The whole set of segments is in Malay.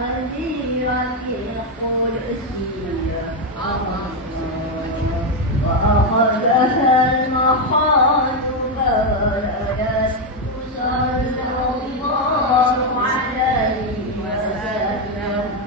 حديرة القدسية وأخذها المخاض فولدت صلى الله عليه وسلم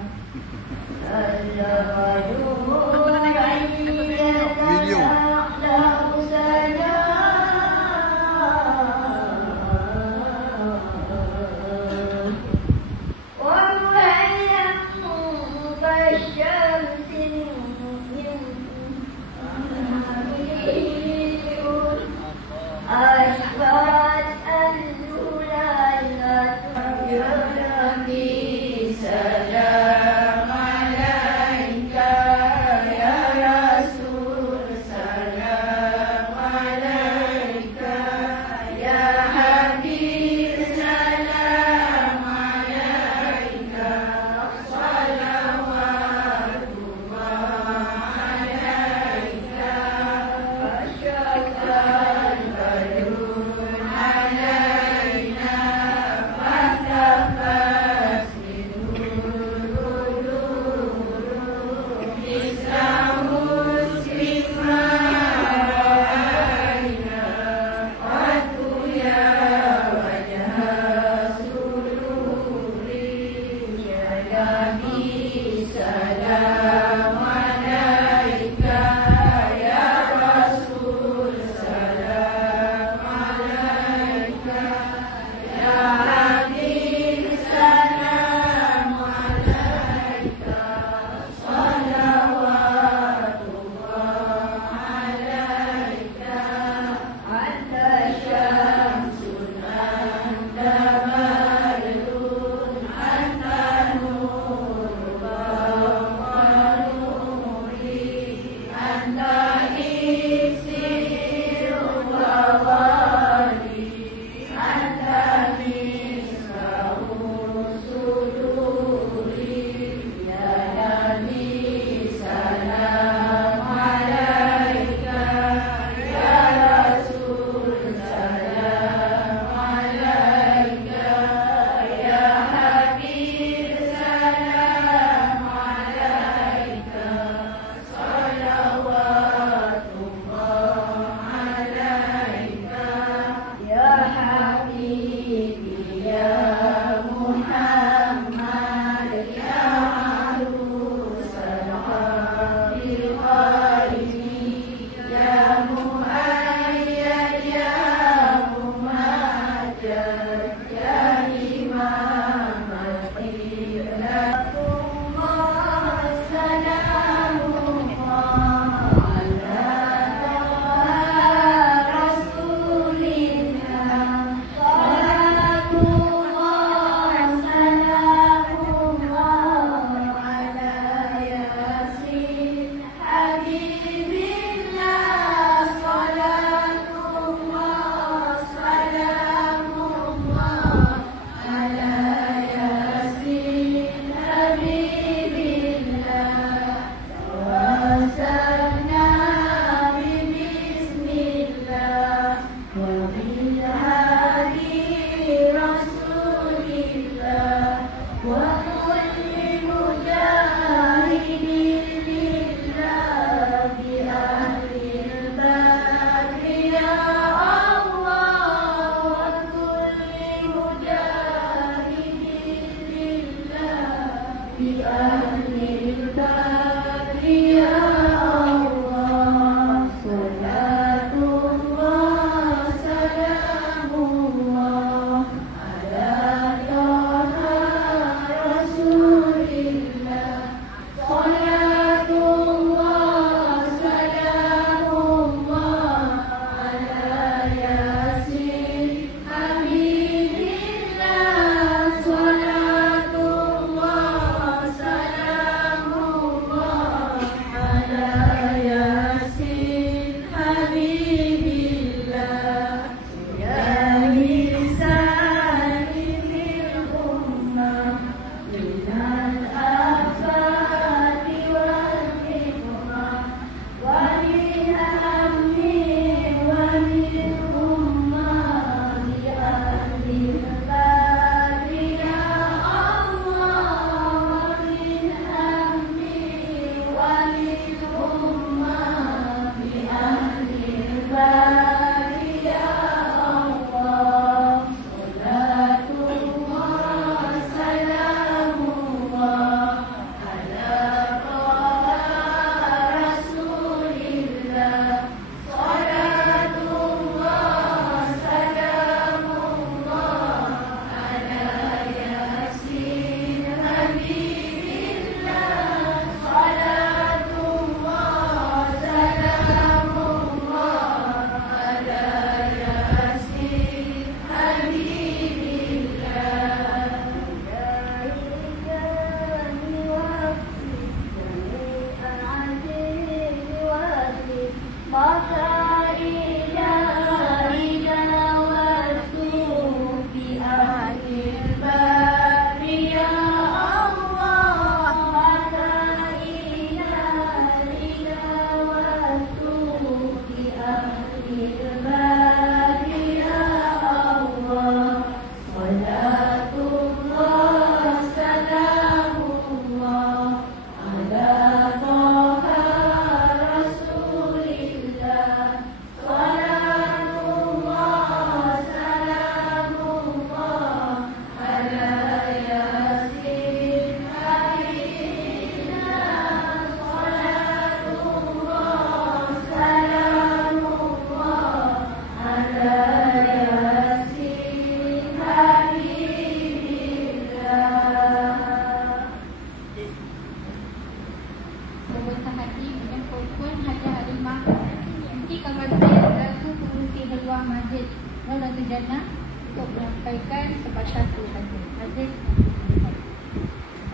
menyampaikan sebatas itu saja. Majlis.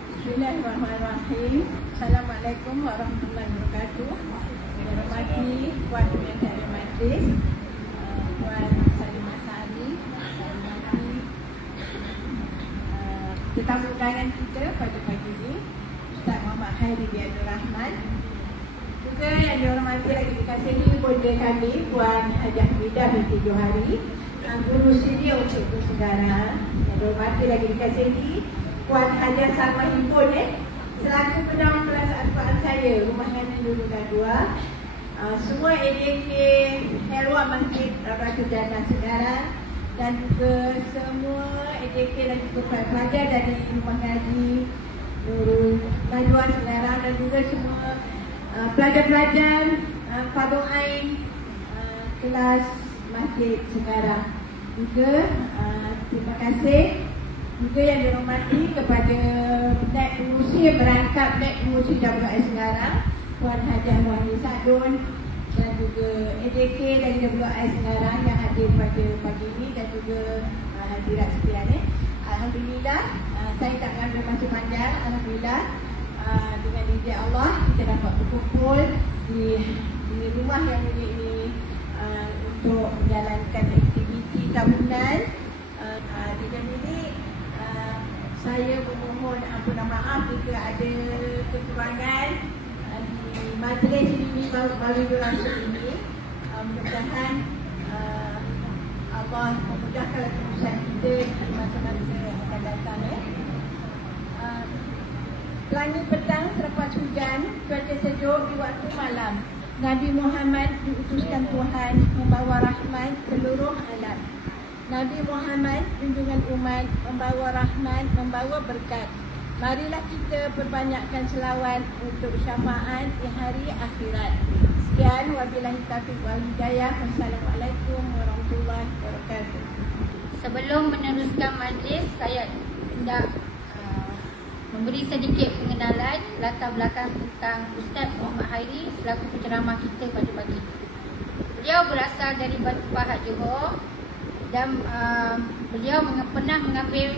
Bismillahirrahmanirrahim. Assalamualaikum warahmatullahi wabarakatuh. Saya hormati Puan Pengacara Majlis, Puan Salimah Sari, saya hormati tetamu undangan kita pada pagi ini, Ustaz Muhammad Khairi bin Abdul Rahman. Juga yang dihormati lagi dikasihi bonda kami, Puan Hajah Hamidah binti Johari, Guru Senior untuk Ibu Saudara. Yang dihormati lagi dikasihi Puan Hajar Salma Himpun selaku pendamping kelas Al-Quran saya, Rumah Ngaji Dulu dan Dua. Semua ADK Herwa Masjid Ratu Jannah Saudara, dan juga semua ADK dan juga pelajar dari Rumah Ngaji Nurul Najwa Saudara, dan juga semua pelajar-pelajar Fardhu Ain kelas Masjid Saudara. Juga terima kasih juga yang dihormati kepada naib pengurusi yang berangkap naib pengurusi WI sekarang, Puan Hajah Wahid Sadun, dan juga ADK dari WI sekarang yang hadir pada pagi ini, dan juga hadirat sekalian. Alhamdulillah, saya tak akan bermasa panjang. Alhamdulillah, dengan izin Allah kita dapat berkumpul di rumah yang mulia ini untuk menjalankan aktiviti tahunan. Di dalam ini saya memohon ampunan maaf jika ada kekurangan di majlis ini baru berlangsung ini. Mudah-mudahan Allah memudahkan keputusan kita di masa-masa yang akan datang. Langit petang selepas hujan, cuaca sejuk di waktu malam. Nabi Muhammad diutuskan Tuhan membawa rahmat seluruh alam. Nabi Muhammad, junjungan umat, membawa rahmat, membawa berkat. Marilah kita perbanyakkan selawat untuk syafaat di hari akhirat. Sekian, wabillahi taufiq wal hidayah. Wassalamualaikum warahmatullahi wabarakatuh. Sebelum meneruskan majlis, saya hendak memberi sedikit pengenalan latar belakang tentang Ustaz Muhammad Khairi selaku penceramah kita pada pagi ini. Beliau berasal dari Batu Pahat, Johor, dan beliau pernah mengambil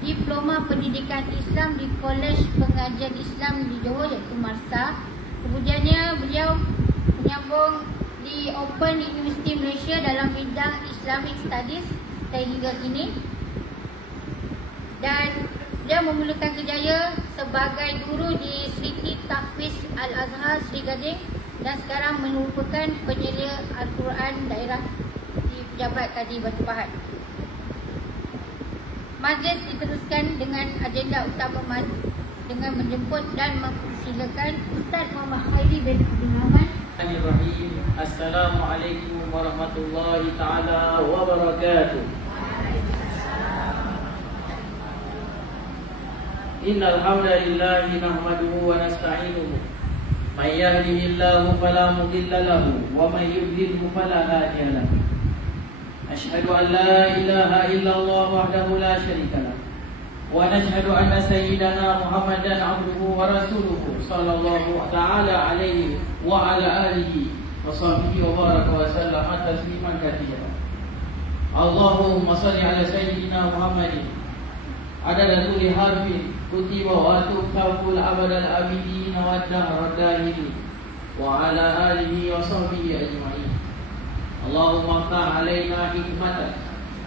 diploma pendidikan Islam di Kolej Pengajian Islam di Johor, iaitu MARSA. Kemudiannya beliau menyambung di Open University Malaysia dalam bidang Islamic Studies sehingga kini, dan dia memulakan kerjaya sebagai guru di Siti Tahfiz Al-Azhar Sri Gading, dan sekarang merupakan penyelia Al-Quran daerah di Pejabat Kadi Batu Pahat. Majlis diteruskan dengan agenda utama dengan menjemput dan mempersilakan Ustaz Muhammad Khairi bin Abdul Rahman. Assalamualaikum warahmatullahi taala wabarakatuh. Innal hamdalillah nahmaduhu wa nasta'inuhu. May yahdihillahu fala mudilla lahu wa may yudlilhu fala hadiya lahu. Ashhadu an la ilaha illallah wahdahu la syarika lahu wa nashhadu anna sayyidana Muhammadan abduhu wa rasuluhu sallallahu ta'ala alaihi wa ala alihi wa sahbihi wa baraka wa sallama tasliman katsiran. Allahumma shalli ala sayyidina Muhammadin adada kulli harfin kutiba wa tukaful abadal abidin wa dahra dahili wa ala alihi wa sahbihi ajma'in. Allahumma aftah alaina hikmatan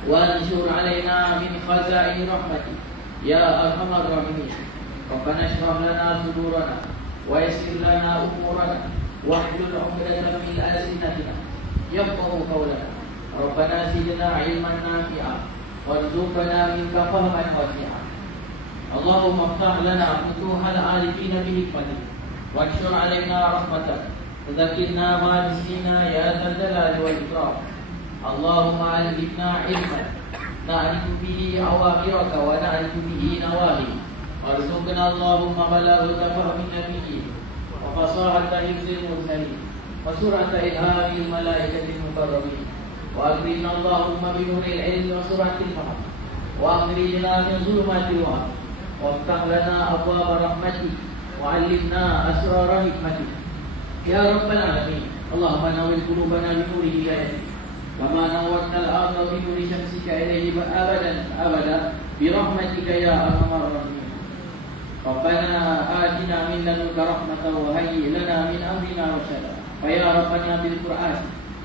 wa anshur alaina min khazain rahmatik ya arhamar rahimin. Rabbana shrah lana sudurana wa yassir lana umurana wahlul 'uqdatam min alsinatina yafqahu qawlana. Rabbana zidna ilman nafi'a warzuqna minka fahman wasi'a. Allahumma aftah lana futuhal arifin bi hikmatik wanshur alaina rahmatak Tadakirna ma'nisina ya dzal-jalali wal ikram. Allahumma alifna ilman na'rifu bihi awamирaka wa na'rifu bihi nawahi. Warzuqna Allahumma balaghata fahmin nabiyyin wa fasahata hifzil mursalin wa sur'ata ilhamil malaikatil muqarrabin. Wa akrimna Allahumma bi nuril ilmi wa suratil fahm wa akhrijna min zulumatil wahm waftah lana abwaaba rahmatik wa 'allimna asrara hikmatik. Ya Rabbal Alamin, Allahumma nawwir qulubana bi nuri hidayatik كما نورنا الأرض بنور شمسك إليه أبدا برحمتك يا أرحم الراحمين. ربنا آتنا من لدنك رحمة وهيئ لنا من أمرنا رشدا. فيا ربنا بالقرآن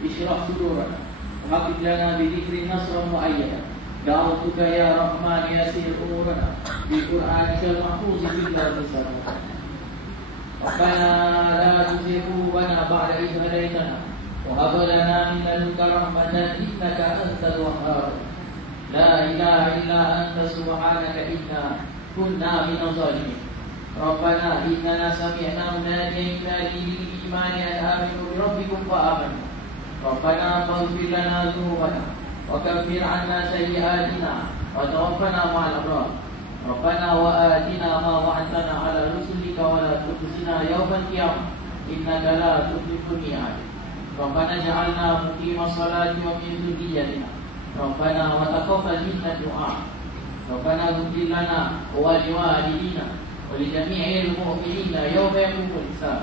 اشرح صدورنا وحقق لنا بذكر نصرا مؤيدا. دعوتك يا رحمن يسر أمورنا بالقرآنك المحفوظ في الأرض السماوات. ربنا لا تزغ قلوبنا بعد إذ هديتنا وهب لنا من لدنك رحمة إنك أنت الوهاب. لا إله إلا أنت سبحانك إنا كنا من الظالمين. ربنا إننا سمعنا مناديا ينادي للإيمان أن آمنوا بربكم فآمنا. ربنا فاغفر لنا ذنوبنا وكفر عنا سيئاتنا وتوفنا مع الأبرار. ربنا وآتنا ما وعدتنا على رسلك ولا تخزنا يوم القيامة إنك لا تخلف الميعاد. ربنا اجعلنا مقيم الصلاة ومن ذريتنا. ربنا وتقبل منا الدعاء. ربنا اغفر لنا ولوالدينا ولجميع المؤمنين يوم يقوم الحساب.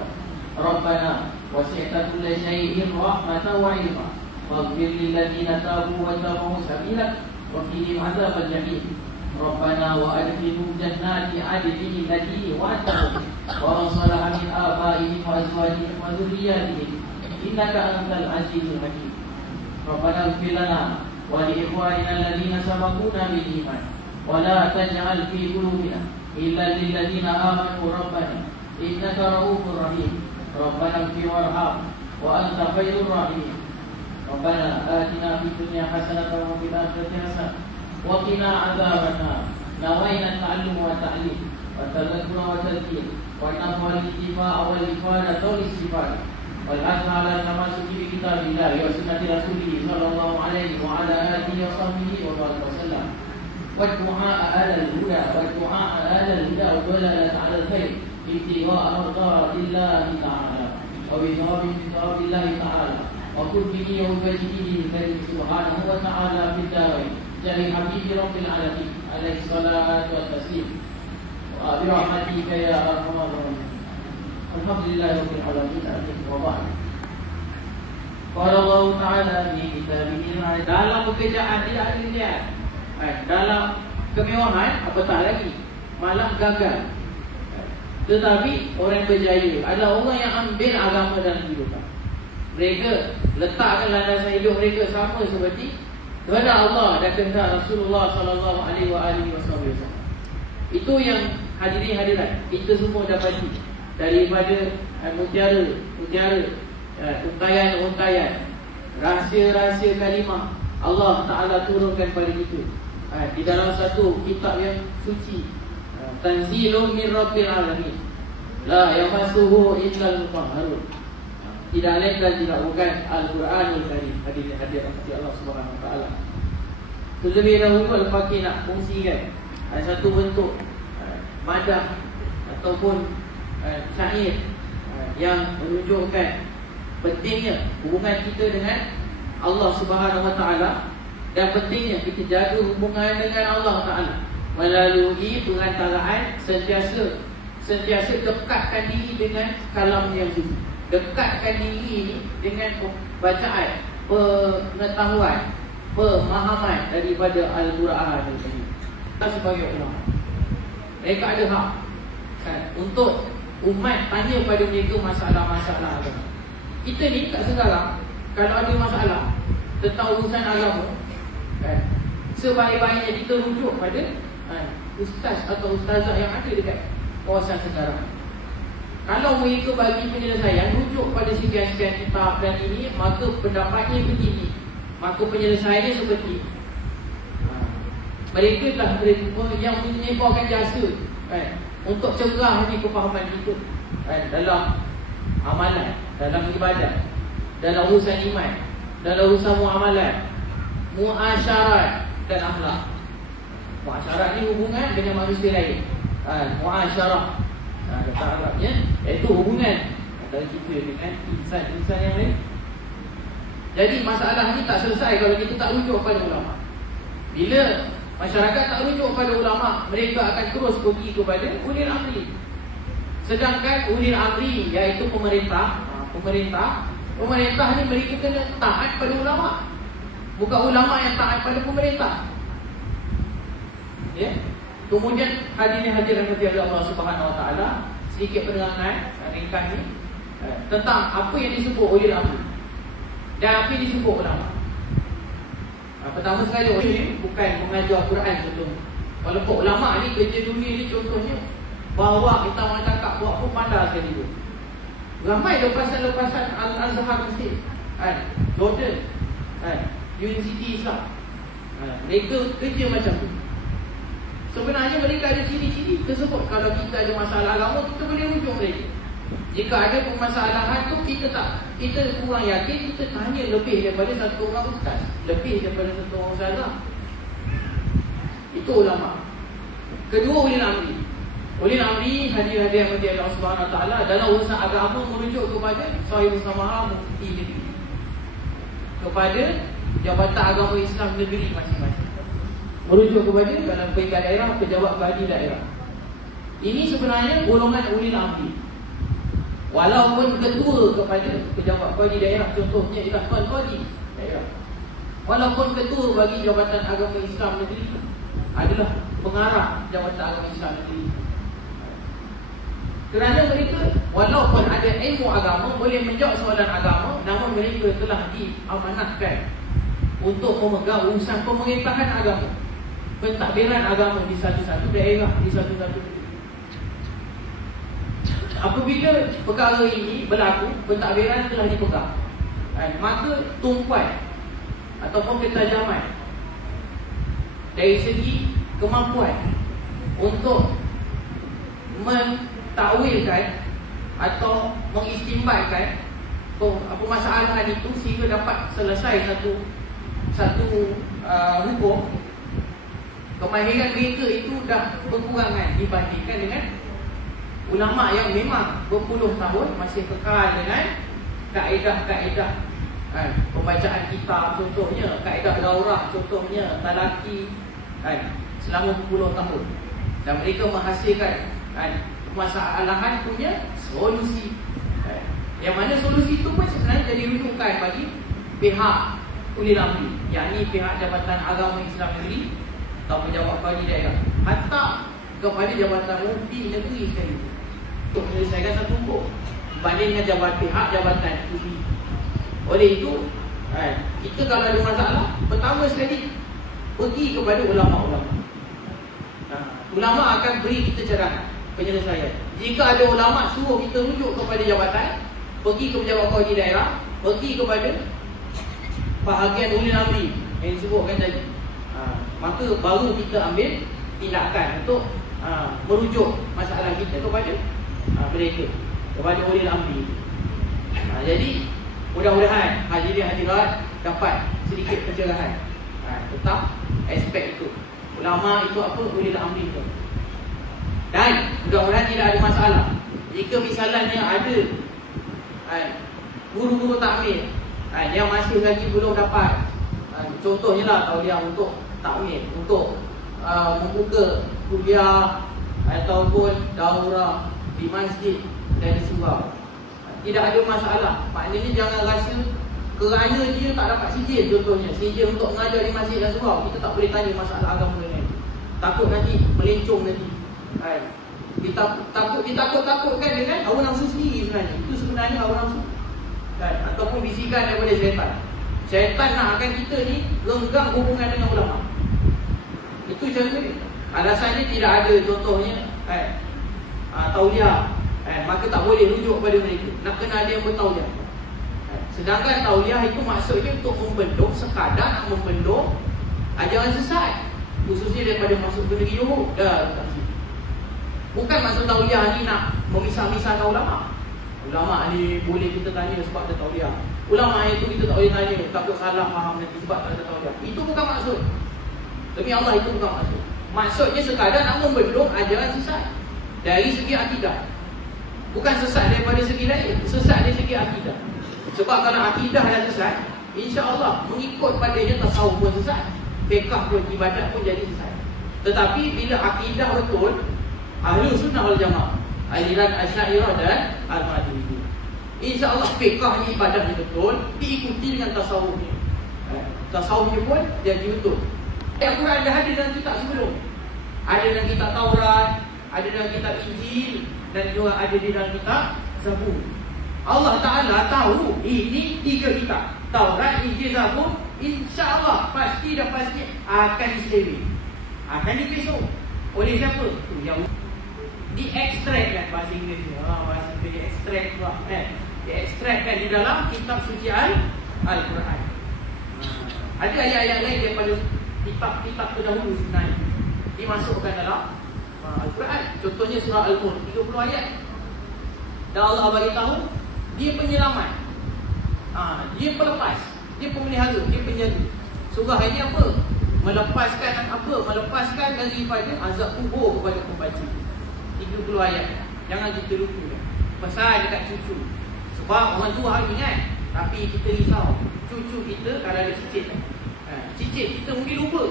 ربنا وسعت كل شيء رحمة وعلما واغفر للذين تابوا واتبعوا سبيلك وقهم عذاب الجحيم. ربنا وأدخلهم جنات عدن التي وعدتهم ومن صلح من آبائهم وأزواجهم وذرياتهم إنك أنت العزيز الحكيم. ربنا اغفر لنا ولإخواننا الذين سبقونا بالإيمان ولا تجعل في قلوبنا إلا للذين آمنوا ربنا إنك رؤوف رحيم. ربنا اغفر وارحم وأنت خير الراحمين. ربنا آتنا في الدنيا حسنة وفي الآخرة حسنة وقنا عذاب النار. نوينا التعلم والتعليم والتذكر والتذكير والنفع والانتفاع والإفادة والاستفادة والحث على التمسك بكتاب الله وسنة رسوله صلى الله عليه وعلى آله وصحبه وسلم والدعاء على الهدى والدلالة على الخير ابتغاء مرضات الله تعالى وبثواب من ثواب الله تعالى وقربه ووجهه الكريم سبحانه وتعالى في الدارين. جل حبيب رب العالمين عليه الصلاة والتسليم برحمتك يا أرحم الراحمين. الحمد لله رب العالمين. وبعد. قال Allah Ta'ala di kitabih al-Aziz. Dalam pekerjaan tidak ada lihat. Dalam kemewahan apatah lagi, malah gagal. Tetapi orang berjaya adalah orang yang ambil agama dalam kehidupan. Mereka letakkan landasan hidup mereka sama seperti kepada Allah dan kehendak Rasulullah sallallahu alaihi wasallam. Itu yang hadirin hadirat kita semua dapati daripada mutiara untayan rahsia-rahsia kalimah Allah Ta'ala turunkan pada kita di dalam satu kitab yang suci. Tanzilun min Rabbil Alamin la yamassuhu illa al-mutahharun. Tidak lain dan tidak bukan Al-Quranul Karim. Hadirin Allah Subhanahu Wa Taala. Terlebih dahulu Al-Fakir nak kongsikan satu bentuk madah ataupun syair yang menunjukkan pentingnya hubungan kita dengan Allah Subhanahu Wa Taala dan pentingnya kita jaga hubungan dengan Allah Taala melalui perantaraan sentiasa dekatkan diri dengan kalam yang suci. Dekatkan diri dengan bacaan, pengetahuan, pemahaman daripada Al-Quran ini. Sebagai ulama, mereka ada hak untuk umat tanya pada mereka masalah-masalah agama. Kita ni kat sekarang kalau ada masalah tentang urusan agama, sebaik-baiknya kita rujuk pada ustaz atau ustazah yang ada dekat kawasan sekarang. Kalau mereka bagi penyelesaian rujuk pada sekian-sekian kitab dan ini, maka pendapatnya begini, maka penyelesaiannya seperti ini. Mereka telah yang menyebabkan jasa untuk cerah ni kefahaman kita dalam amalan, dalam ibadat, dalam urusan iman, dalam urusan muamalat, muasyarat dan akhlak. Muasyarat ni hubungan dengan manusia lain. Muasyarah kata Arabnya iaitu hubungan antara kita dengan insan-insan yang lain. Jadi masalah ni tak selesai kalau kita tak rujuk pada ulama. Bila masyarakat tak rujuk pada ulama, mereka akan terus pergi kepada ulil amri. Sedangkan ulil amri iaitu pemerintah ni mereka kena taat pada ulama. Bukan ulama yang taat pada pemerintah. Ya. Kemudian hadirin Allah Subhanahu Wa Taala, sedikit penerangan ringkas ni tentang apa yang disebut ulil amri dan apa yang disebut ulama. Pertama sekali, ulil bukan mengajar Quran contohnya. Walaupun ulama ni kerja dunia ni contohnya bawa kita orang cakap buat pun pandai sekali tu. Ramai lepasan-lepasan Al-Azhar Mesir, Jordan, Universiti Islam, mereka kerja macam tu. Sebenarnya mereka ada ciri-ciri tersebut. Kalau kita ada masalah agama, kita boleh rujuk mereka. Jika ada permasalahan tu kita kurang yakin, kita tanya lebih daripada satu orang ustaz, lebih daripada satu orang ustazah. Itu ulama. Kedua, ulil amri. Ulil amri, hadirin Allah Subhanahu Wa Taala, dalam urusan agama merujuk kepada Sahih Musamaha Mufti negeri, kepada Jabatan Agama Islam negeri masing-masing. Merujuk kepada dalam peringkat daerah, pejabat badi daerah. Ini sebenarnya golongan ulil amri. Walaupun ketua kepada pejabat badi daerah, contohnya ialah Tuan Qadi daerah. Walaupun ketua bagi Jabatan Agama Islam negeri adalah pengarah Jabatan Agama Islam negeri. Kerana mereka walaupun ada ilmu agama, boleh menjawab soalan agama, namun mereka telah diamanahkan untuk memegang urusan pemerintahan agama, pentadbiran agama di satu-satu daerah, di satu-satu negeri. Apabila perkara ini berlaku, pentadbiran telah dipegang, maka tumpuan ataupun ketajaman dari segi kemampuan untuk mentakwilkan atau mengistimbatkan permasalahan itu sehingga dapat selesai satu hukum, kemahiran mereka itu dah berkurangan dibandingkan dengan ulama yang memang berpuluh tahun masih kekal dengan kaedah-kaedah pembacaan kitab, contohnya kaedah daurah, contohnya talaki, selama berpuluh tahun, dan mereka menghasilkan permasalahan punya solusi, yang mana solusi itu pun sebenarnya jadi rujukan bagi pihak ulil amri, yakni pihak Jabatan Agama Islam negeri atau pejabat badi daerah, hatta kepada Jabatan Mufti negeri sekali untuk menyelesaikan satu hukum berbanding dengan pihak Jabatan Mufti. Oleh itu, kita kalau ada masalah, pertama sekali pergi kepada ulama-ulama. Ulama akan beri kita cara penyelesaian. Jika ada ulama suruh kita rujuk kepada jabatan, pergi ke pejabat badi daerah, pergi kepada bahagian ulil amri yang disebutkan tadi, maka baru kita ambil tindakan untuk merujuk masalah kita kepada mereka, kepada ulil amri. Jadi mudah-mudahan hadirin hadirat dapat sedikit pencerahan tentang aspek itu. Ulama itu apa, ulil amri itu. Dan mudah-mudahan tidak ada masalah jika misalnya ada guru-guru takmir yang masih lagi belum dapat, contohnya lah tauliah untuk takmir, untuk membuka kuliah ataupun daurah di masjid dan di surau. Tidak ada masalah. Maknanya jangan rasa kerana dia tak dapat sijil, contohnya sijil untuk mengajar di masjid dan surau, kita tak boleh tanya masalah agama dengan dia. Takut nanti melencong nanti. Ditakut-takutkan dengan hawa nafsu sendiri sebenarnya. Itu sebenarnya hawa nafsu, ataupun bisikan daripada syaitan. Syaitan nakkan kita ni renggang hubungan dengan ulama. Itu cara dia. Alasannya tidak ada contohnya tauliah, maka tak boleh rujuk pada mereka. Nak kena ada yang bertauliah. Sedangkan tauliah itu maksudnya untuk membendung, sekadar nak membendung ajaran sesat, khususnya daripada masuk ke negeri Johor. Bukan maksud tauliah ni nak memisah-misahkan ulama. Ulama ni boleh kita tanya sebab ada tauliah, ulama itu kita tak boleh tanya, takut salah faham nanti sebab tak ada tauliah. Itu bukan maksud. Demi Allah, itu bukan maksud. Maksudnya sekadar nak membendung ajaran sesat dari segi akidah. Bukan sesat daripada segi lain, sesat dari segi akidah. Sebab kalau akidah dah sesat, insya-Allah mengikut padanya tasawuf pun sesat, fiqh pun, ibadat pun jadi sesat. Tetapi bila akidah betul, ahli sunnah wal jamaah, aliran Asy'ariyah dan Al-Maturidiyah, insya-Allah fiqhnya, ibadahnya betul, diikuti dengan tasawufnya. Tasawufnya pun jadi betul. Al-Quran dah ada dalam kitab sebelum. Ada dalam kitab Taurat, ada dalam kitab Injil, dan juga ada di dalam kitab Zabur. Allah Ta'ala tahu ini 3 kitab, Taurat, Injil, Zabur, insya-Allah pasti dan pasti akan disediakan, akan dibesok. Oleh siapa? Yang diekstrakkan bahasa Inggeris. Bahasa Inggeris diekstrak pula, diekstrakkan di dalam kitab suci Al-Quran. Ada ayat-ayat lain daripada kitab-kitab terdahulu sebenarnya dimasukkan dalam Al-Quran. Contohnya surah Al-Mulk 30 ayat. Dan Allah bagi tahu dia penyelamat, dia pelepas, dia pemelihara, dia penjaga. Surah ini apa? Melepaskan apa? Melepaskan daripada azab kubur kepada pembaca. 30 ayat. Jangan kita lupa pasal dekat cucu. Sebab orang tua harus ingat, tapi kita risau cucu kita kalau ada cicit. Cicit kita mungkin lupa.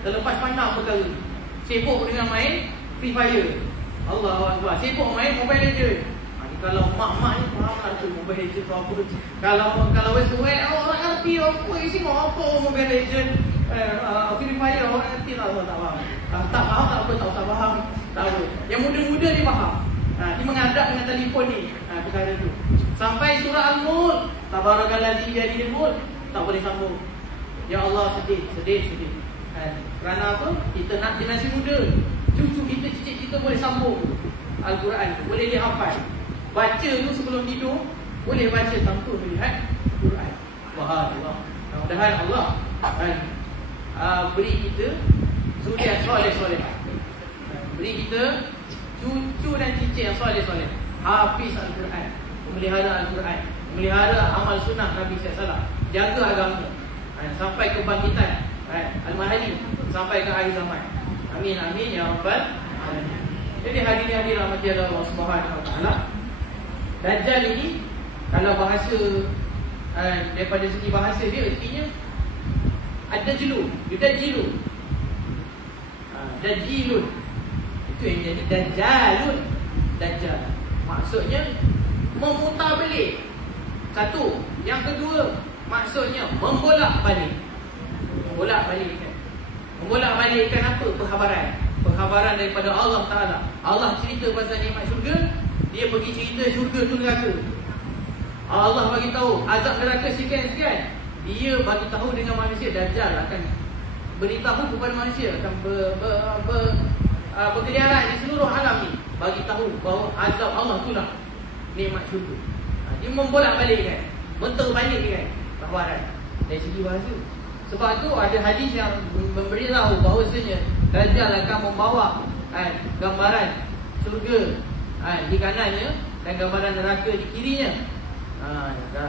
Terlepas pandang perkara ni. Sibuk dengan main Free Fire. Allahu Akbar. Sibuk main Mobile Legends. Kalau mak-mak ni faham lah tu Mobile Legends tu apa. Kalau wes orang ngerti apa isi apa Mobile Legends, Free Fire orang ngerti lah, orang tak faham. Tak faham tak apa, tak usah faham. Tahu. Yang muda-muda dia faham. Dia menghadap dengan telefon ni. Perkara tu. Sampai surah Al-Mulk, Tabarakalladzi biyadihil mulk, tak boleh sambung. Ya Allah, sedih. Kerana apa? Kita nak generasi muda, cucu kita, cicit kita boleh sambung Al-Quran, boleh dia hafal. Baca tu sebelum tidur, boleh baca tanpa melihat Quran. Wahai mudah-mudahan Allah beri kita zuriat soleh-soleh, beri kita cucu dan cicit yang soleh-soleh, hafiz Al-Quran, memelihara Al-Quran, memelihara amal sunnah Nabi SAW, jaga agama sampai kebangkitan Al-Mahdi, sampai ke akhir zaman. Amin amin ya rabbal alamin. Jadi hadirin rahmati Allah Subhanahu wa taala, Dajjal ini kalau bahasa daripada segi bahasa dia artinya ad-dajjal, dajjilun. Dajjilun itu yang jadi dajjalun. Dajjal maksudnya memutar balik. Satu. Yang kedua, maksudnya membolak-balik. Membolak-balikkan apa? Perkhabaran daripada Allah Ta'ala. Allah cerita pasal nikmat syurga, dia pergi cerita syurga tu neraka. Allah bagi tahu azab neraka sekian-sekian, dia bagi tahu dengan manusia. Dajjal akan beritahu kepada manusia, akan berkeliaran di seluruh alam ni, bagi tahu bahawa azab Allah itulah nikmat syurga. Dia membolak-balikkan, menterbalikkan perkhabaran dari segi bahasa. Sebab tu ada hadis yang memberitahu bahawasanya Dajjal akan membawa gambaran syurga di kanannya dan gambaran neraka di kirinya.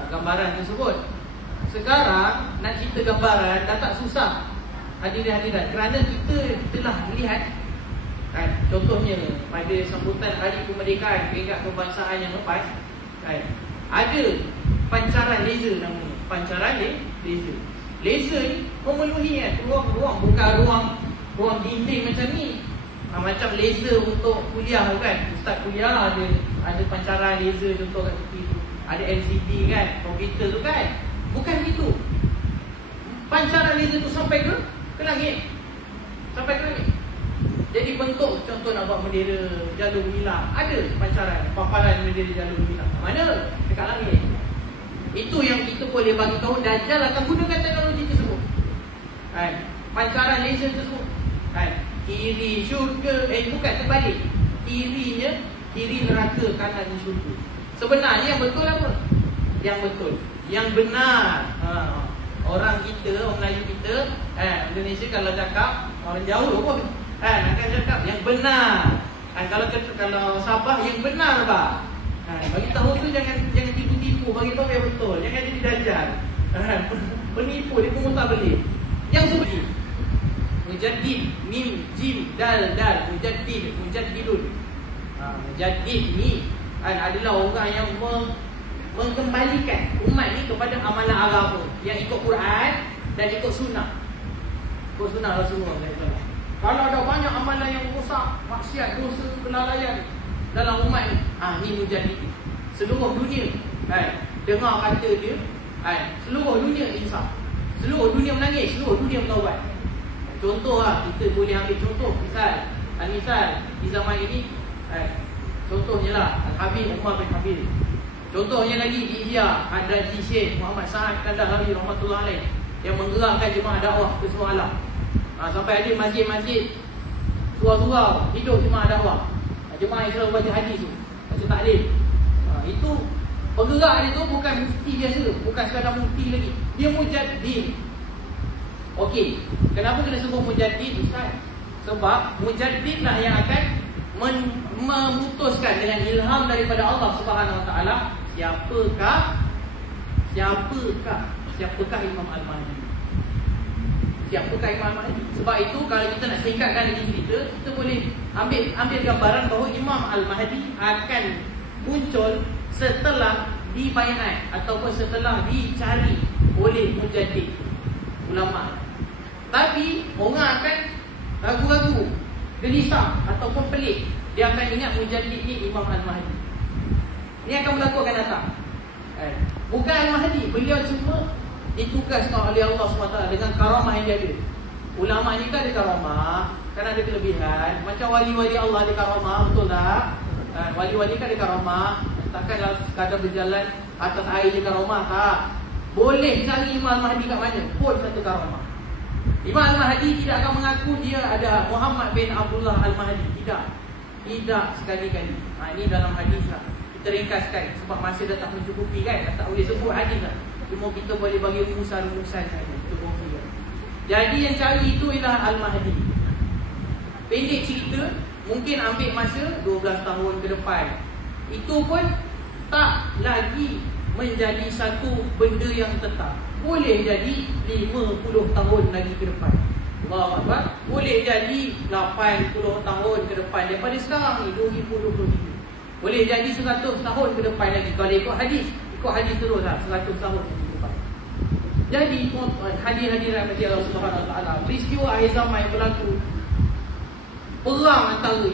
Gambaran tersebut sekarang nak cerita gambaran dah tak susah, hadirin-hadirat, kerana kita telah melihat contohnya pada sambutan Hari Kemerdekaan peringkat kebangsaan yang lepas, ada pancaran laser namanya. Pancaran laser. Laser ni memenuhi ruang-ruang, bukan ruang dinding macam ni. Macam laser untuk kuliah kan, ustaz kuliah ada pancaran laser contoh kat tepi tu, ada LCD kan, komputer tu kan. Bukan gitu. Pancaran laser tu sampai ke langit. Sampai ke langit. Jadi bentuk contoh nak buat bendera jalur hilang, ada pancaran paparan bendera jalur hilang. Mana? Dekat langit. Itu yang kita boleh bagi tahu Dajjal akan gunakan teknologi tersebut. Pancaran laser tersebut. Kiri syurga, bukan, terbalik. Kiri neraka, kanan syurga. Sebenarnya yang betul apa? Yang betul, yang benar. Orang kita, orang Melayu kita, Indonesia kalau cakap, orang jauh pun akan cakap yang benar. Kalau Sabah yang benar bah. Bagi tahu tu jangan tipu-tipu, bagi tahu yang betul. Jangan jadi Dajjal. Penipu, dia pemutar balik. Yang seperti Mujaddid, mim, jim, dal, mujaddidun. Mujaddid ni adalah orang yang mengembalikan umat ni kepada amalan agama yang ikut Quran dan ikut sunnah. Ikut sunnah Rasulullah SAW. Kalau ada banyak amalan yang rosak, maksiat, dosa, kelalaian dalam umat ni, ni mujaddid. Seluruh dunia dengar kata dia, seluruh dunia insaf. Seluruh dunia menangis, seluruh dunia bertaubat. Contoh lah, kita boleh ambil contoh. Misal di zaman ini, contohnya lah Al-Habib Umar bin Habib. Contohnya lagi di India, ada Syekh Muhammad Sa'ad Kandahari rahmatullah alaih, yang menggerakkan jemaah dakwah ke semua alam. Sampai ada masjid-masjid surau-surau hidup jemaah dakwah. Jemaah yang selalu baca hadis tu, baca taklim. Itu penggerak dia tu bukan mufti biasa, bukan sekadar mufti lagi. Dia mujaddid. Okey, kenapa kena sebut mujaddid, Ustaz? Sebab mujaddid lah yang akan memutuskan dengan ilham daripada Allah Subhanahu Wa Taala siapakah Imam Al-Mahdi. Siapakah Imam Al-Mahdi? Sebab itu kalau kita nak singkatkan lagi cerita, kita boleh ambil gambaran bahawa Imam Al-Mahdi akan muncul setelah dibaiat ataupun setelah dicari oleh mujaddid ulama. Tapi orang akan ragu-ragu, gelisah ataupun pelik. Dia akan ingat mujaddid ni Imam Al-Mahdi. Ini akan berlaku akan datang. Bukan Al-Mahdi, beliau cuma ditugaskan oleh Allah SWT dengan karamah yang dia ada. Ulama ni kan ada karamah, kan ada kelebihan. Macam wali-wali Allah ada karamah, betul tak? Wali-wali kan ada karamah. Takkan sekadar berjalan atas air je karamah, tak. Boleh cari Imam Al-Mahdi kat mana pun satu karamah. Imam Al-Mahdi tidak akan mengaku dia ada Muhammad bin Abdullah Al-Mahdi. Tidak sekali-kali. Ini dalam hadis lah. Kita ringkaskan sebab masa dah tak mencukupi kan. Tak boleh sebut hadis lah. Cuma kita boleh bagi rumusan-rumusan saja. Kita kongsikan. Jadi yang cari itu ialah Al-Mahdi. Pendek cerita, mungkin ambil masa 12 tahun ke depan. Itu pun tak lagi menjadi satu benda yang tetap. Boleh jadi 50 tahun lagi ke depan. Allahu Akbar. Boleh jadi 80 tahun ke depan daripada sekarang ni 2023. Boleh jadi 100 tahun ke depan lagi. Kalau ikut hadis teruslah 100 tahun ke depan. Jadi hadir-hadirat bagi Allah Subhanahu Wa Taala, peristiwa akhir zaman yang berlaku, perang antara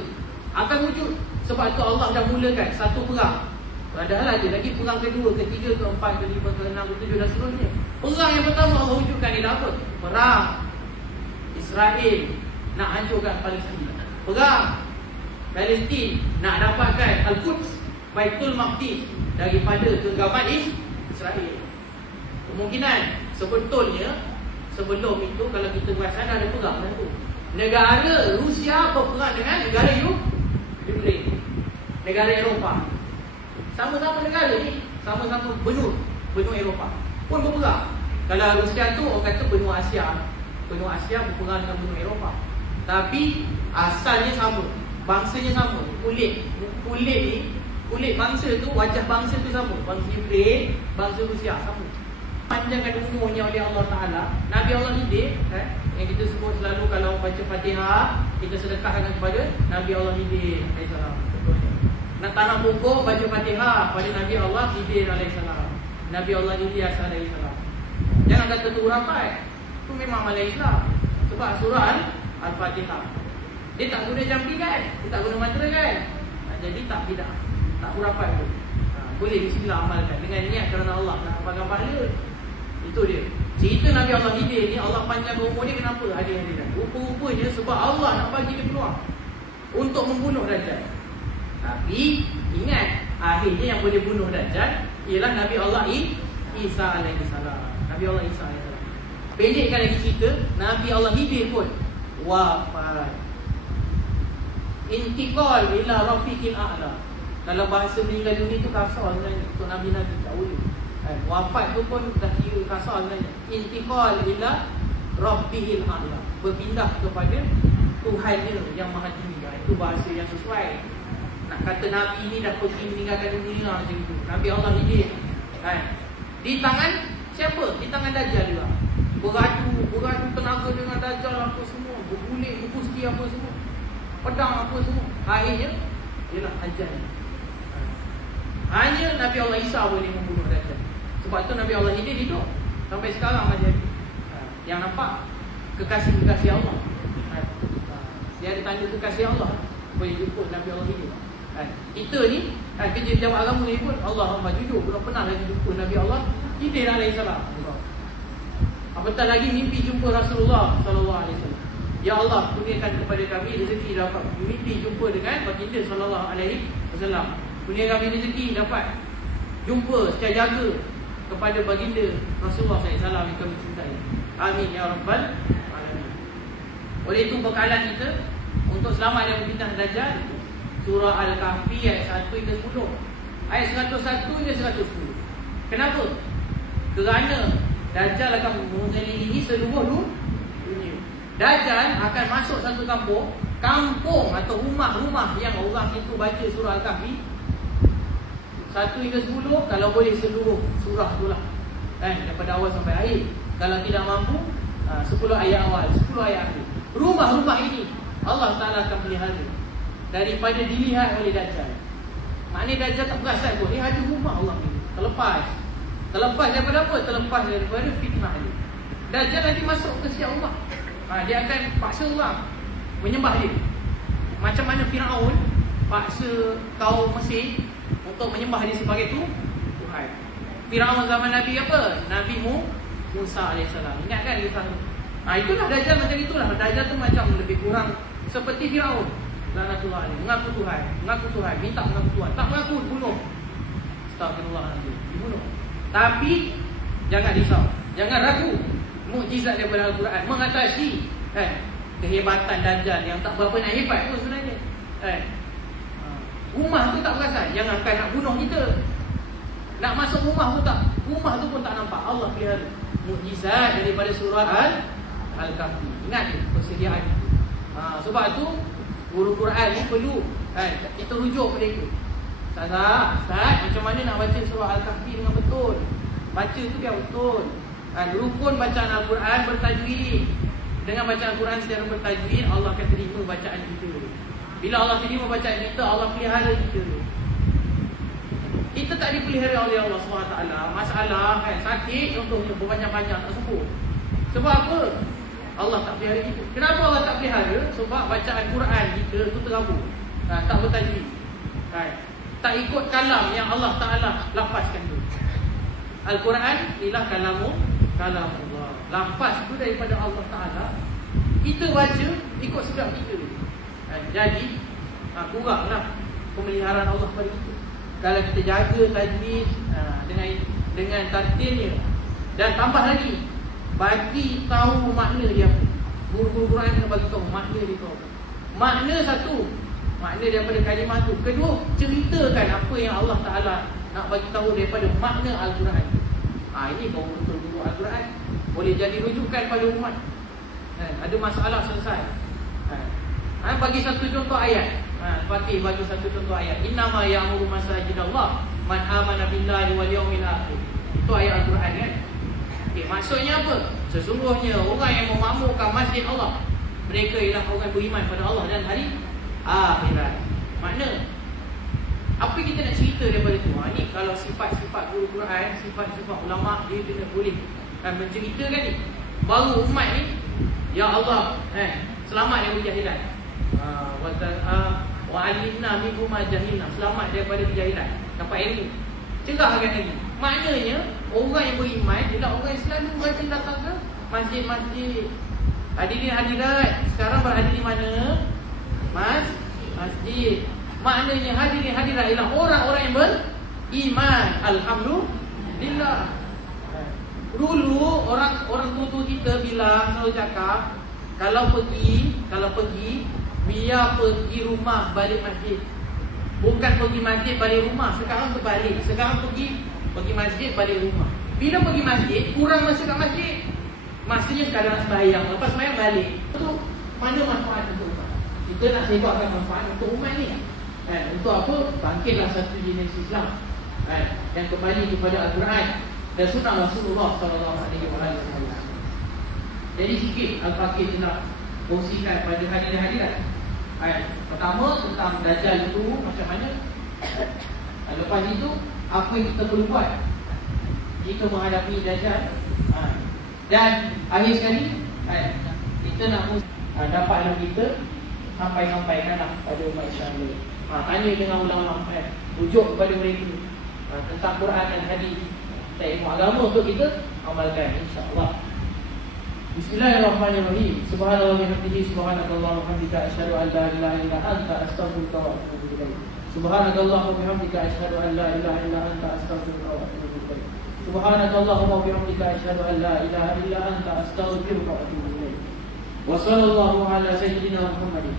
akan wujud. Sebab tu Allah dah mulakan satu perang. Padahal ada lagi perang kedua, ketiga, keempat, kelima, keenam, ketujuh dan seterusnya. Perang yang pertama Allah wujudkan ialah apa? Perang Israel nak hancurkan Palestin. Perang Palestin nak dapatkan Al-Quds, Baitul Maqdis daripada genggaman Israel. Kemungkinan sebetulnya sebelum itu kalau kita perasan ada perang dah tu. Negara Rusia berperang dengan negara Ukraine, negara Eropah. Sama-sama negara ni, sama-sama benua Eropah pun berperang. Kalau Rusia tu orang kata benua Asia berperang dengan benua Eropah. Tapi asalnya sama, bangsanya sama, kulit bangsa tu, wajah bangsa tu sama. Bangsa Ukraine, bangsa Rusia sama. Panjangkan umurnya oleh Allah Ta'ala. Nabi Allah Hidir yang kita sebut selalu kalau baca Fatihah, kita sedekahkan kepada Nabi Allah Hidir alaihissalam. Nak tanam pokok, baca Fatihah pada Nabi Allah Hidir alaihissalam, Nabi Allah Ilyas alaihissalam. Jangan kata tu hurafat. Itu memang Malay Islam. Sebab surah Al-Fatihah dia tak guna jampikan, dia tak guna mantra kan. Jadi tak bidah, tak hurafat pun. Boleh bismillah amalkan dengan niat kerana Allah nak dapatkan pahala. Itu dia. Cerita Nabi Allah Hidir ni, Allah panjang umur dia kenapa? Hadir-hadiran. Rupa-rupanya sebab Allah nak bagi dia peluang untuk membunuh Dajjal. Tapi ingat, akhirnya yang boleh bunuh Dajjal ialah Nabi Allah Isa alaihissalam. Nabi Allah Isa alaihissalam. Pendekkan lagi cerita, Nabi Allah Hidir pun wafat. Intiqal ila rafiqil a'la. Dalam bahasa meninggal dunia tu kasar sebenarnya. Untuk Nabi-Nabi tak boleh. Wafat tu pun dah kira kasar sebenarnya. Intiqal ila rabbihil a'la. Berpindah kepada Tuhannya yang maha tinggi. Itu bahasa yang sesuai. Nak kata Nabi ni dah pergi meninggalkan dunia macam itu. Nabi Allah Hidir di tangan siapa? Di tangan Dajjal juga. Beradu tenaga dengan Dajjal apa semua. Berguling, berkusti apa semua. Pedang apa semua. Akhirnya ialah ajal. Hanya Nabi Allah Isa boleh membunuh Dajjal. Sebab tu Nabi Allah Hidir hidup sampai sekarang masih ada. Yang nampak kekasih-kekasih Allah. Dia ada tanda kekasih Allah. Boleh jumpa Nabi Allah Hidir. Kita ni kerja jawab agama ni pun Allahumma jujur belum pernah lagi jumpa Nabi Allah Hidir alaihissalam. Apatah lagi mimpi jumpa Rasulullah sallallahu alaihi wasallam. Ya Allah, kurniakan kepada kami rezeki dapat mimpi jumpa dengan baginda sallallahu alaihi wasallam. Kurniakan kami rezeki dapat jumpa secara jaga kepada baginda Rasulullah sallallahu alaihi wasallam yang kami cintai. Amin ya rabbal alamin. Oleh itu bekalan kita untuk selamat dari fitnah Dajjal, surah Al-Kahfi ayat 1 hingga 10. Ayat 101 hingga 110. Kenapa? Kerana Dajjal akan mengelilingi seluruh dunia. Dajjal akan masuk satu kampung atau rumah-rumah yang orang itu baca surah Al-Kahfi 1 hingga 10, kalau boleh seluruh surah itulah, daripada awal sampai akhir. Kalau tidak mampu 10 ayat awal, 10 ayat akhir. Rumah-rumah ini Allah Ta'ala akan pelihara daripada dilihat oleh Dajjal. Maknanya Dajjal tak perasan pun, dia ada rumah Allah ni Terlepas daripada apa? Terlepas daripada fitnah dia. Dajjal nanti masuk ke setiap rumah, dia akan paksa orang menyembah dia. Macam mana Firaun paksa kaum Mesir untuk menyembah dia sebagai Tuhan. Firaun zaman Nabi apa? Nabi Musa AS. Ingat kan kisah tu? Itulah Dajjal macam itulah. Dajjal tu macam lebih kurang seperti Firaun. Laknatullah alaihi. Mengaku Tuhan, minta mengaku Tuhan. Tak mengaku, bunuh. Astagfirullahaladzim, dibunuh. Tapi jangan risau, jangan ragu. Mukjizat daripada Al-Quran mengatasi kehebatan Dajjal yang tak berapa nak hebat pun sebenarnya. Rumah tu tak perasan, yang akan nak bunuh kita. Nak masuk rumah tu pun tak nampak. Allah pelihara. Mukjizat daripada surah Al-Kahfi. Ingat persediaan. Sebab tu guru Quran ni perlu kita rujuk mereka. Ustaz, macam mana nak baca surah Al-Kahfi dengan betul? Baca tu biar betul. Rukun bacaan Al-Quran bertajwid. Dengan bacaan Al-Quran secara bertajwid, Allah akan terima bacaan kita. Bila Allah terima bacaan kita, Allah pelihara kita. Kita tak dipelihara oleh Allah SWT. Masalah sakit contohnya berpanjang-panjang tak sembuh. Sebab apa? Allah tak pelihara kita. Kenapa Allah tak pelihara? Sebab bacaan Quran kita tu terabur, tak bertajwid, tak ikut kalam yang Allah Ta'ala lafazkan tu. Al-Quran ialah kalam Allah. Lafaz tu daripada Allah Ta'ala. Kita baca ikut sedap kita. Jadi kuranglah pemeliharaan Allah pada kita. Kalau kita jaga tajwid dengan tartilnya, dan tambah lagi bagi tahu makna dia. Guru-guru Quran kena bagi tahu makna dia tu. Makna satu, makna daripada kalimah tu. Kedua, ceritakan apa yang Allah Ta'ala nak bagi tahu daripada makna Al-Quran. Ini baru betul guru Al-Quran. Boleh jadi rujukan pada umat. Ada masalah selesai. Bagi satu contoh ayat. Fatih bagi satu contoh ayat. Innama ya'muru masajidallah man amana billahi wal yawmil akhir. Itu ayat Al-Quran kan. Maksudnya apa? Sesungguhnya orang yang memakmurkan masjid Allah, mereka ialah orang beriman pada Allah dan hari akhirat. Makna apa kita nak cerita daripada tu? Ni kalau sifat-sifat guru Quran, sifat-sifat ulama, dia kena boleh menceritakan ni. Baru umat ni, ya Allah, selamat daripada jahilan. Wa'alimna minhum ma jahilna. Selamat daripada kejahilan, dapat ilmu. Cerahkan lagi. Maknanya orang yang beriman ialah orang yang selalu rajin datang ke masjid-masjid. Hadirin hadirat sekarang berada di mana? Masjid. Maknanya hadirin hadirat ialah orang-orang yang beriman. Alhamdulillah. Dulu orang tua kita bilang, selalu cakap, kalau pergi biar pergi rumah balik masjid. Bukan pergi masjid balik rumah. Sekarang terbalik. Sekarang pergi masjid balik rumah. Bila pergi masjid kurang masa kat masjid. Masanya sekarang nak sembahyang, lepas sembahyang balik. Itu mana manfaat untuk umat? Kita nak sebarkan manfaat untuk umat ni. Untuk apa? Bangkitlah satu jenis Islam yang kembali kepada Al-Quran dan sunnah Rasulullah SAW. Jadi sikit Al-Fakir nak kongsikan pada hadirin-hadirat. Pertama tentang Dajjal itu macam mana. Lepas itu apa yang kita perlu buat jika menghadapi Dajjal. Dan akhir sekali kita nak dapatlah kita sampaikanlah pada umat Islam ini. Tanya dengan ulama, rujuk kepada mereka tentang Quran dan hadis, ilmu agama untuk kita amalkan, insya-Allah. Bismillahirrahmanirrahim. Subhanallah wa bihamdihi, subhanakallah wa bihamdika, asyhadu an la ilaha illa anta, astaghfiruka wa atubu ilaik. Subhanakallah wa bihamdika, asyhadu an la ilaha illa anta, astaghfiruka wa atubu ilaik. Subhanakallah wa bihamdika, asyhadu an la ilaha illa anta, astaghfiruka wa atubu ilaik. Wa sallallahu ala sayyidina Muhammadin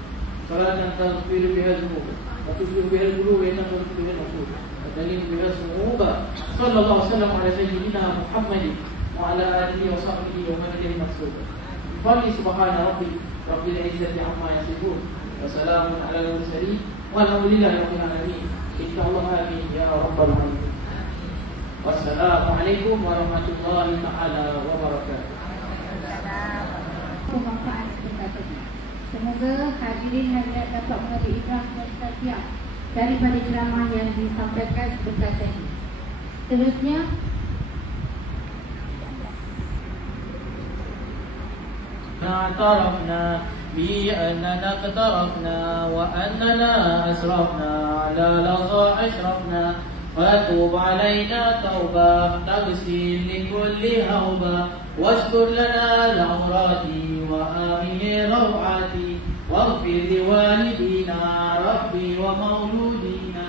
salatan taghfiru biha dzunub wa tughfiru biha al-qulub wa tanfa'u biha al-uqul wa talim biha as-su'uba. Sallallahu alaihi wasallam ala sayyidina Muhammadin wa ala alihi wa sahbihi wa man ilayhi maqsud. Fali subhana rabbil izzati amma yasifun wa salamun ala al-mursalin walhamdulillahi rabbil alamin. Insyaallah amin ya rabbal alamin. Wassalamualaikum warahmatullahi taala wabarakatuh. Manfaat perkataannya. Semoga hadirin hadirat dapat mengambil ibrah dan tazkiyah daripada ceramah yang disampaikan sebentar tadi. Seterusnya, اعترفنا بأننا اقترفنا وأننا أسرفنا على لظى أشرفنا فتوب علينا توبة تغسل لكل هوبة واستر لنا العورات وآمن روعاتي واغفر لوالدينا ربي ومولودينا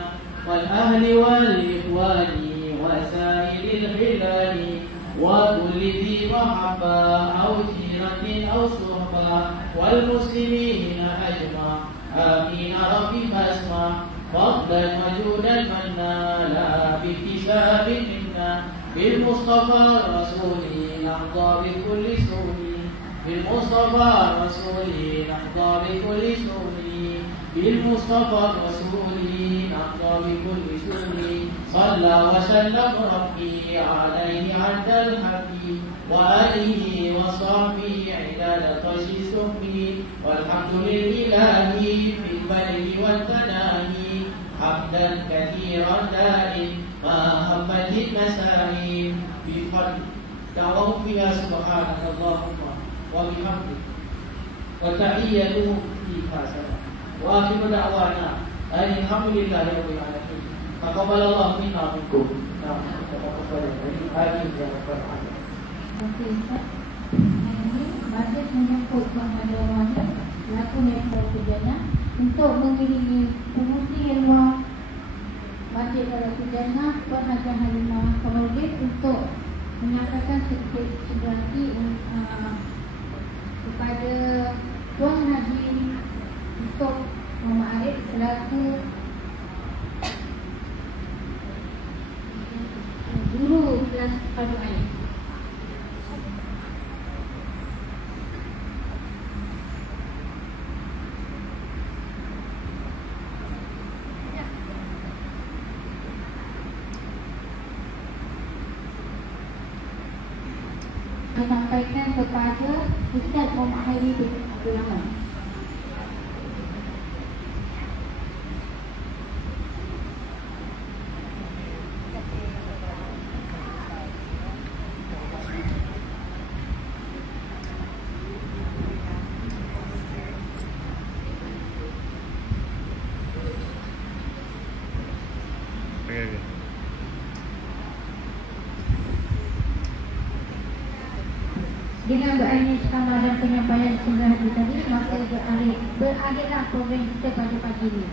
والأهل والإخوان وسائر الخلان وكل ذي محبة أو جيرة أو صحبة والمسلمين أجمع آمين ربي فاسمع فضلا وجودا منا لا باكتساب منا بالمصطفى الرسول نحظى بكل سهول بالمصطفى الرسول نحظى بكل سهول بالمصطفى الرسول نحظى بكل سهول صلى وسلم ربي عليه عد الحق وآله وصحبه عداد طش سمه والحمد لله في البلد والتناهي حمدا كثيرا دائم ما همت المسائل بفضل دعوهم فيها سبحانك اللهم وبحمدك وتحيتهم فيها سلام وآخر دعوانا أن الحمد لله رب العالمين تقبل الله منا ومنكم. Majlis menyebut penghadapannya lakon yang berpidana untuk mengiringi pengusi yang luar Majlis Al-Pidana Puan Hajah Halimah Kamaludin untuk menyampaikan sedikit seberati kepada Puan Haji Yusuf Muhammad Arif selaku guru kelas padu ayat. Disampaikan kepada Ustaz Muhammad Hairi bin Abdul Rahman. Dengan berakhirnya ceramah dan penyampaian singgah hati tadi, maka berakhirlah program kita pada pagi ini.